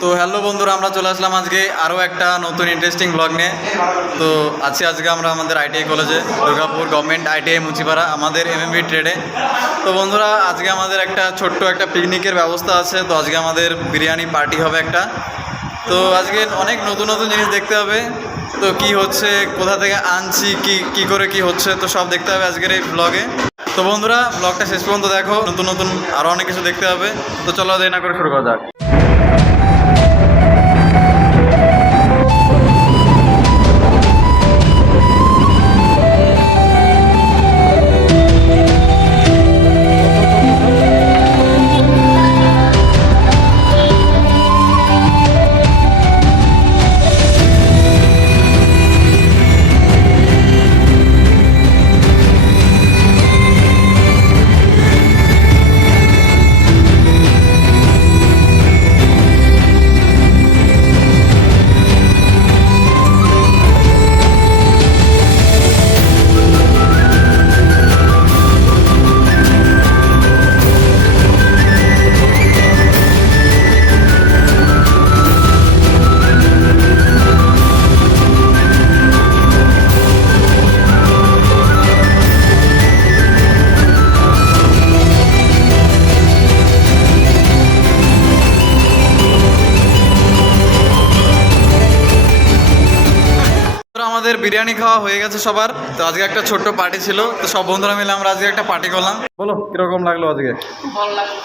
তো হ্যালো বন্ধুরা, আমরা চলে আসলাম আজকে আরও একটা নতুন ইন্টারেস্টিং ব্লগ নিয়ে। তো আজকে আমরা আমাদের আইটিআই কলেজে, দুর্গাপুর গভর্নমেন্ট আইটিআই মুচিপাড়া, আমাদের এমএমবি ট্রেডে। তো বন্ধুরা, আজকে আমাদের একটা ছোট্ট একটা পিকনিকের ব্যবস্থা আছে। তো আজকে আমাদের বিরিয়ানি পার্টি হবে একটা। তো আজকে অনেক নতুন নতুন জিনিস দেখতে হবে। তো কি হচ্ছে, কোথা থেকে আনছি, কি করে কি হচ্ছে, তো সব দেখতে হবে আজকের এই ব্লগে। তো বন্ধুরা, ব্লগটা শেষ পর্যন্ত দেখো, নতুন নতুন আরও অনেক কিছু দেখতে হবে। তো চলো দেরি না করে শুরু করা যাক। আমাদের বিরিয়ানি খাওয়া হয়ে গেছে সবার। তো আজকে একটা ছোট্ট পার্টি ছিল, তো সব বন্ধুরা মিলে আমরা আজকে একটা পার্টি করলাম। বলো কিরকম লাগলো আজকে? ভালো লাগলো।